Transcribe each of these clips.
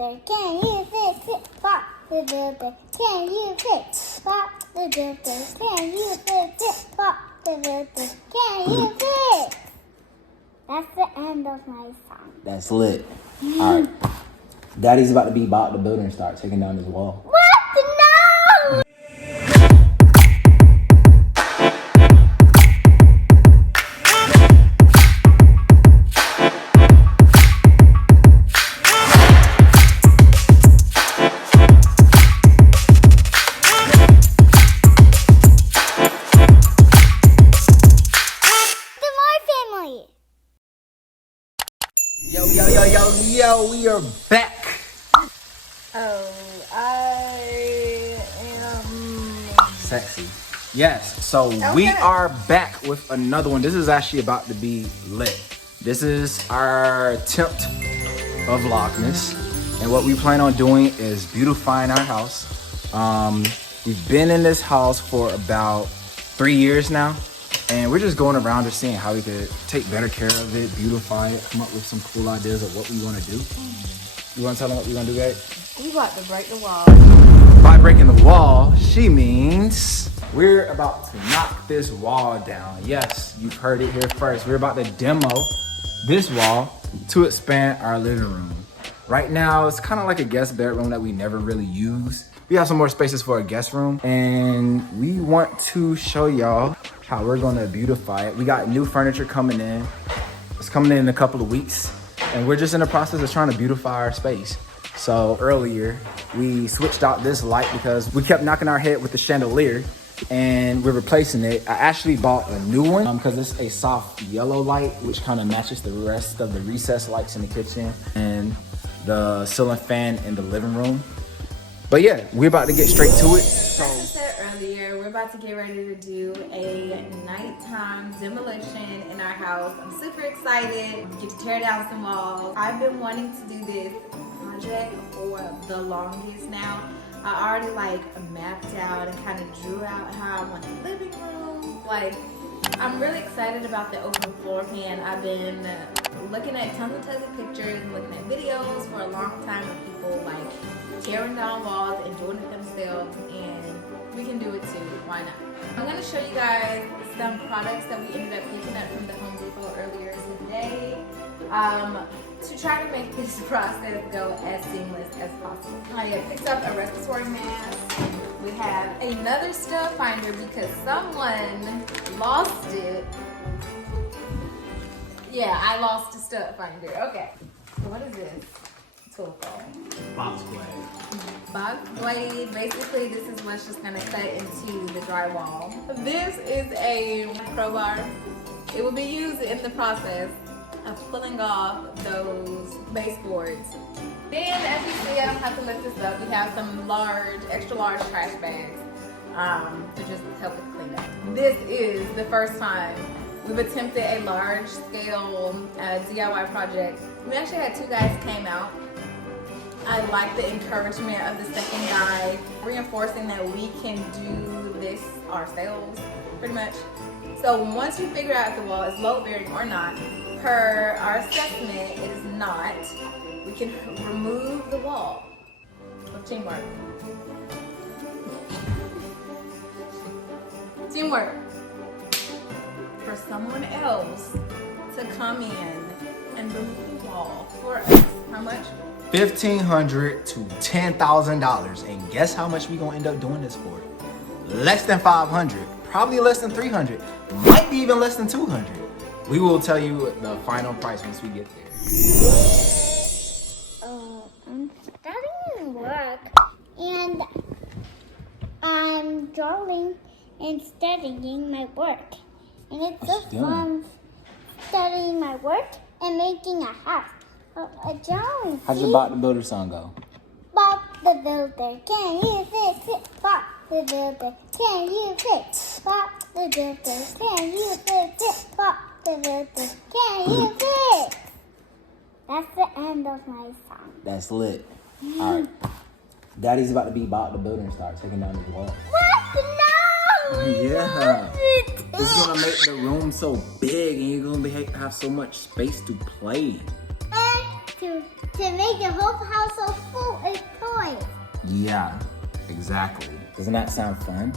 builder, can you fix it? Bob the builder, can you fix it? Bob the builder, can you fix it? Bob the builder, can you fix it? That's the end of my song. That's lit. All right. Daddy's about to be Bob the builder and start taking down his wall. What? No! Yo, we are back. Oh, I am Sexy. Yes, so we are back with another one. This is actually about to be lit. This is our attempt of Vlogmas. And what we plan on doing is beautifying our house. We've been in this house for about 3 years now. And we're just going around just seeing how we could take better care of it, beautify it, come up with some cool ideas of what we want to do. You want to tell them what we're going to do, guys? We about to break the wall. By breaking the wall, she means we're about to knock this wall down. Yes, you've heard it here first. We're about to demo this wall to expand our living room. Right now, it's kind of like a guest bedroom that we never really use. We have some more spaces for a guest room, and we want to show y'all how we're gonna beautify it. We got new furniture coming in. It's coming in a couple of weeks, and we're just in the process of trying to beautify our space. So earlier, we switched out this light because we kept knocking our head with the chandelier, and we're replacing it. I actually bought a new one because it's a soft yellow light, which kind of matches the rest of the recessed lights in the kitchen and the ceiling fan in the living room. But yeah, we're about to get straight to it. So, like I said earlier, we're about to get ready to do a nighttime demolition in our house. I'm super excited. Get to tear down some walls. I've been wanting to do this project for the longest now. I already mapped out and kind of drew out how I want the living room. I'm really excited about the open floor plan. I've been looking at tons of pictures and looking at videos for a long time of people tearing down walls and doing it themselves, and we can do it too. Why not? I'm going to show you guys some products that we ended up picking up from the Home Depot earlier today to try to make this process go as seamless as possible. I have picked up a respiratory mask. We have another stud finder because someone lost it. Yeah, I lost a stud finder. Okay, so what is this? Tool called Box blade. Box blade. Basically, this is what's just gonna cut into the drywall. This is a crowbar. It will be used in the process of pulling off those baseboards. Then, as you see, I don't have to lift this up. We have some extra large trash bags to just help with cleanup. This is the first time we've attempted a large-scale DIY project. We actually had 2 guys came out. I like the encouragement of the second guy, reinforcing that we can do this ourselves, pretty much. So once we figure out if the wall is load-bearing or not, per our assessment, it is not. We can remove the wall with teamwork. Teamwork. For someone else to come in and remove the wall for us. How much? $1,500 to $10,000, and guess how much we gonna end up doing this for? Less than $500, probably less than $300, might be even less than $200. We will tell you the final price once we get there. I'm studying work, and I'm drawing and studying my work, and it's so fun studying my work and making a house. A drawing. How's your Bob the Builder song go? Bob the Builder, can you fix it? Bob the Builder, can you fix it? Bob the Builder, can you fix it? Bob the Builder, can you fix it? That's the end of my song. That's lit. All right. Daddy's about to be Bob the Builder and start taking down his wall. What? No! Yeah. It's gonna make the room so big, and you're gonna have so much space to play. 1, 2, to make the whole house so full of toys. Yeah, exactly. Doesn't that sound fun?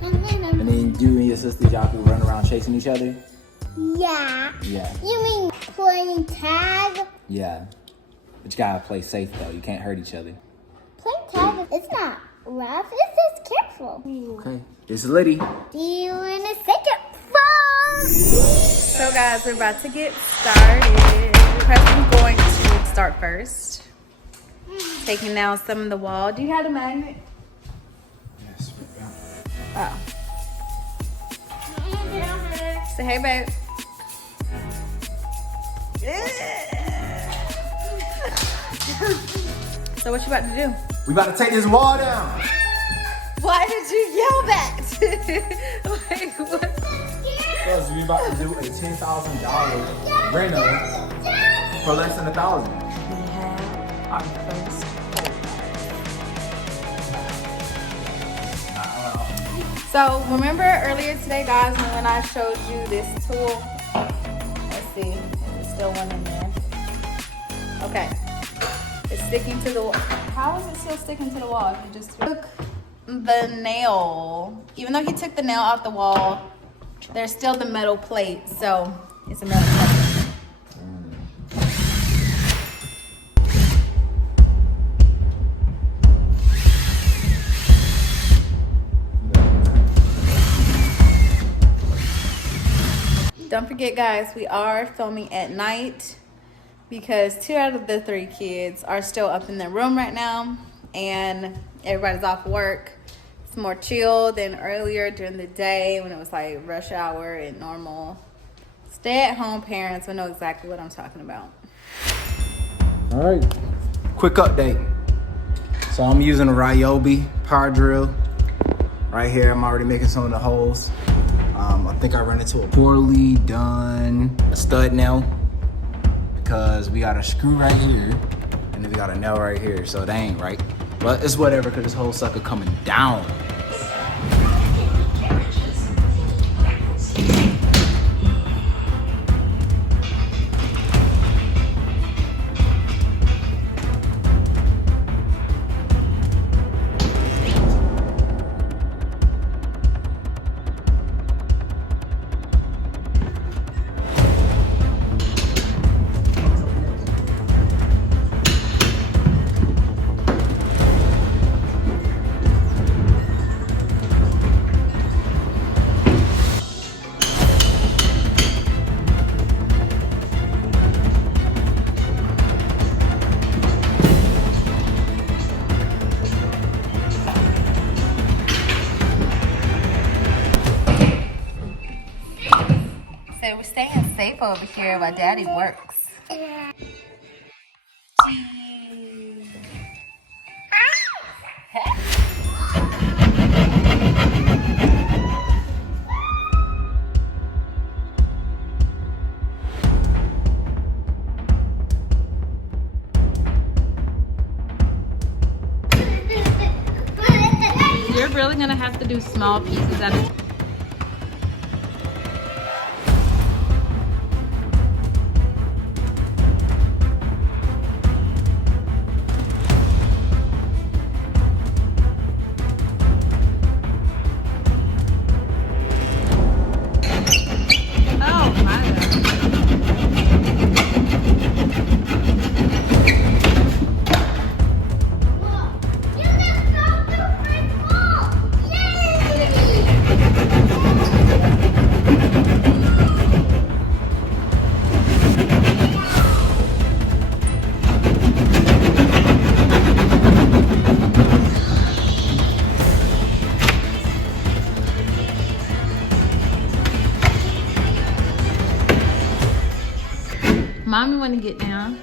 And then you and your sister, y'all can run around chasing each other? Yeah. Yeah. You mean playing tag? Yeah. But you gotta play safe though. You can't hurt each other. Playing tag, it's not rough. It's just careful. Okay. This is Liddy. Do you want to take it from? So guys, we're about to get started. Preston's going to start first. Taking down some of the wall. Do you have the magnet? Yes. Oh. Say hey, babe. So what you about to do? We about to take this wall down. Why did you yell that? Like what? Because we about to do a $10,000 reno for less than $1,000. We have our first So remember earlier today, guys, when I showed you this tool? Let's see, there's still one in there. Okay, it's sticking to the wall. How is it still sticking to the wall? If you just took the nail, even though he took the nail off the wall, there's still the metal plate, so it's a metal plate. Don't forget, guys, we are filming at night because 2 out of the 3 kids are still up in their room right now and everybody's off work. It's more chill than earlier during the day when it was like rush hour and normal. Stay-at-home parents will know exactly what I'm talking about. All right, quick update. So I'm using a Ryobi power drill. Right here, I'm already making some of the holes. I think I ran into a poorly done stud nail because we got a screw right here and then we got a nail right here, so that ain't right. But it's whatever because this whole sucker coming down. So we're staying safe over here while Daddy works. You're really gonna have to do small pieces at a time. Mommy want to get down.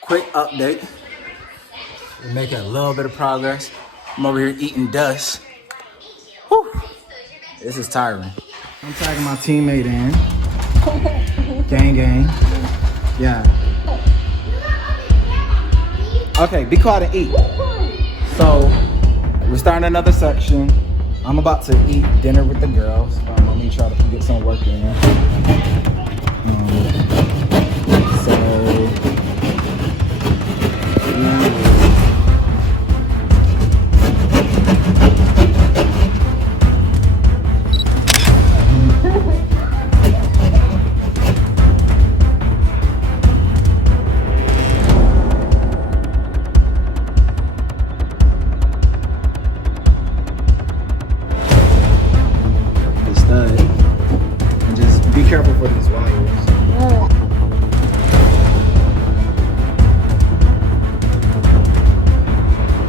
Quick update. We're making a little bit of progress. I'm over here eating dust. Whew. This is tiring. I'm tagging my teammate in. Gang, gang. Yeah. Okay, be quiet and eat. So, we're starting another section. I'm about to eat dinner with the girls. Let me try to get some work in. stud. And just be careful for these wires.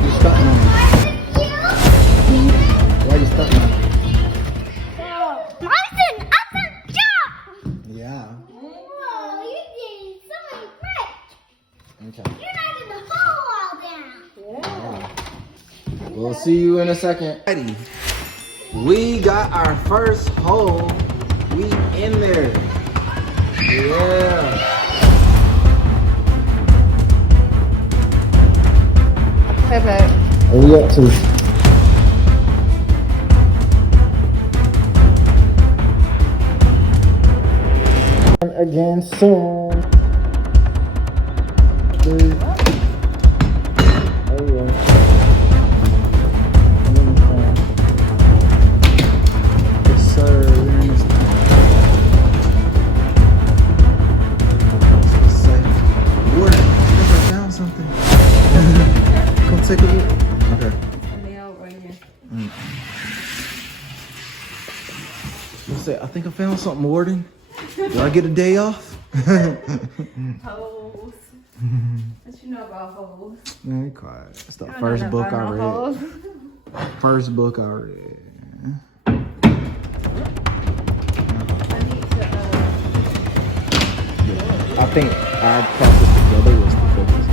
You're stuck on it. Why are you stuck on it? Madison, up and jump! Yeah. Whoa, you did so many tricks. Okay. You're knocking the whole wall down. We'll see you in a second. Ready. We got our first hole. We in there. Yeah. Pivot. What we up to? Again soon. Oh yeah. Yes sir. We're in this thing. Word. I think I found something. Come take a look. Okay. A nail right here. I think I found something, Warden. Do I get a day off? Holes. What you know about holes? Man, be quiet. It's the I don't first know book I about read. holes. First book I read. I need to, I think our process together was the focus.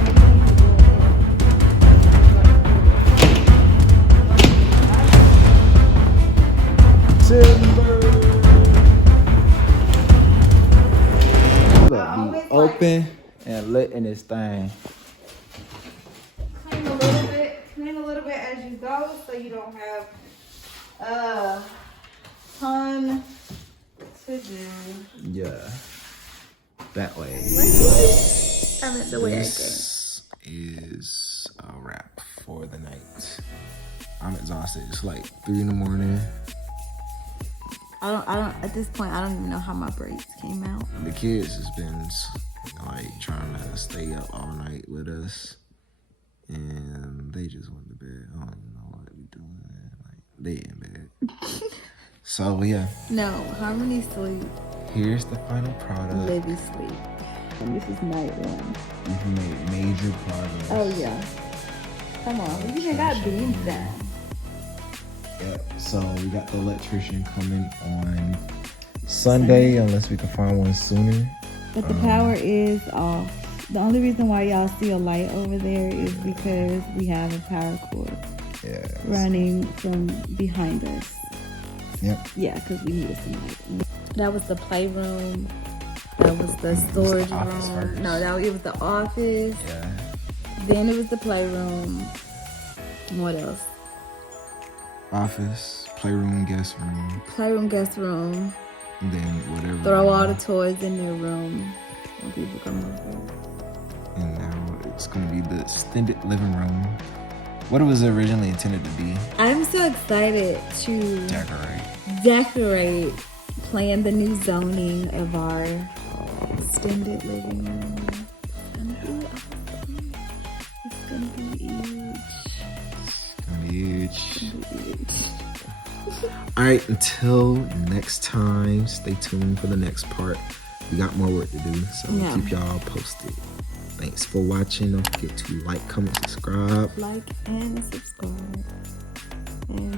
Timber. Look, be open and lit in this thing. clean a little bit as you go, so you don't have a ton to do. Yeah. That way. I meant the way I This is a wrap for the night. I'm exhausted. It's like 3 in the morning. I don't, at this point, I don't even know how my braids came out. The kids has been like trying to stay up all night with us. And they just went to bed. I don't even know what we doing. Like, they in bed. So yeah, No, Harmony sleep, here's the final product. Livy sleep. And this is night one. We've made major progress. Oh yeah. Come on, we even got beams down. Yep. So we got the electrician coming on Sunday, unless we can find one sooner. But the power is off. The only reason why y'all see a light over there is because we have a power cord running from behind us. Yep. Yeah, because we needed some light. That was the playroom. That was the storage office room. first. No, it was the office. Yeah. Then it was the playroom. What else? Office, playroom, guest room, Playroom, guest room. and then whatever. Throw all the toys in their room when people come over. And now it's gonna be the extended living room. What it was originally intended to be. I'm so excited to decorate, plan the new zoning of our extended living room. It's gonna be huge. Alright, until next time, stay tuned for the next part. We got more work to do, so we'll keep y'all posted. Thanks for watching. Don't forget to like, comment, subscribe. Like and subscribe. And